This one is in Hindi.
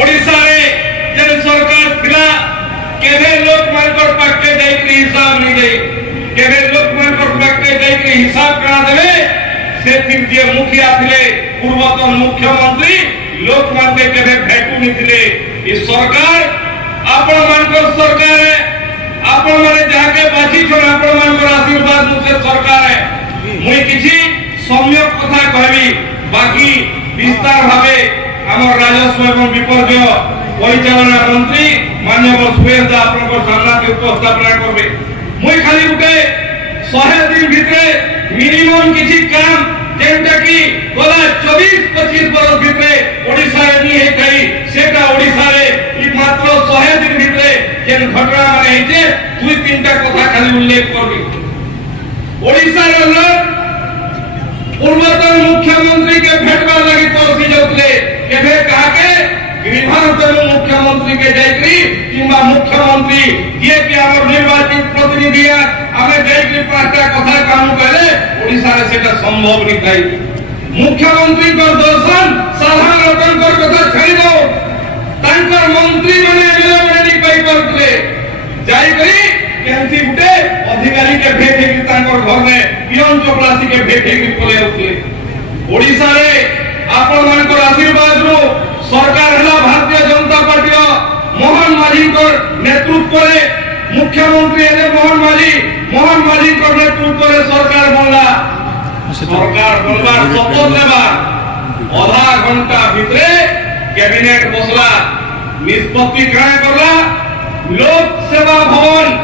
ओडिशा रे जन सरकार थिला केवे लोक मानकर पाके जाई हिसाब नहीं दे केवे लोक मानकर पाके जाई हिसाब करा देबे से फिर जे मुखिया थिले पूर्वतन मुख्यमंत्री लोक मानते केवे भेटू नहीं थिले ई सरकार आपण मानकर सरकार है आपण माने जाके बाजी छोड़ आपण मानकर आशीर्वाद मुझे सरकार है मुई किछि सम्यक कथा कहबी बाकी विस्तार भावे हमर राजस्व एवं विपर्य परिचालना मंत्री माननीय सुरेश दा आपन सामना के उपस्थापना करबे मुई खाली गुटे 100 दिन भितरे मिनिमम किछि काम जेंटा की गला 24-25 बरस भितरे ओडिसा रे नी हे कई सेटा ओडिसा रे ई मात्र 100 दिन भितरे जेन घटना माने हेते 2-3टा कथा खाली उल्लेख करबी ओडिसा रे लोग पूर्वतन मुख्यमंत्री के भेटवा लगी पहुंची जाउतले केबे कहा के गृहांतर मुख्यमंत्री के जायकरी किंबा मुख्यमंत्री ये कि हमर निर्वाचित प्रतिनिधि हमें जायकरी पांचटा कथा काम करे ओडिसा रे सेटा संभव नहीं थाई मुख्यमंत्री को दर्शन साधारण लोकन को कथा छाड़ी दो तांकर मंत्री माने एमएलए माने कई करतले जायकरी केंसी गुटे अधिकारी के भेट हेकि तांकर घर में पियन चपरासी के भेट हेकि पले उठले ओडिसा रे आपण मानकर आशीर्वाद रो सरकार हला भारतीय जनता पार्टी मोहन माझी को नेतृत्व रे मुख्यमंत्री है मोहन माझी को नेतृत्व रे सरकार बनला सरकार बनबार शपथ लेबा आधा घंटा भितरे कैबिनेट बसला निष्पत्ति ग्रहण करला लोक सेवा भवन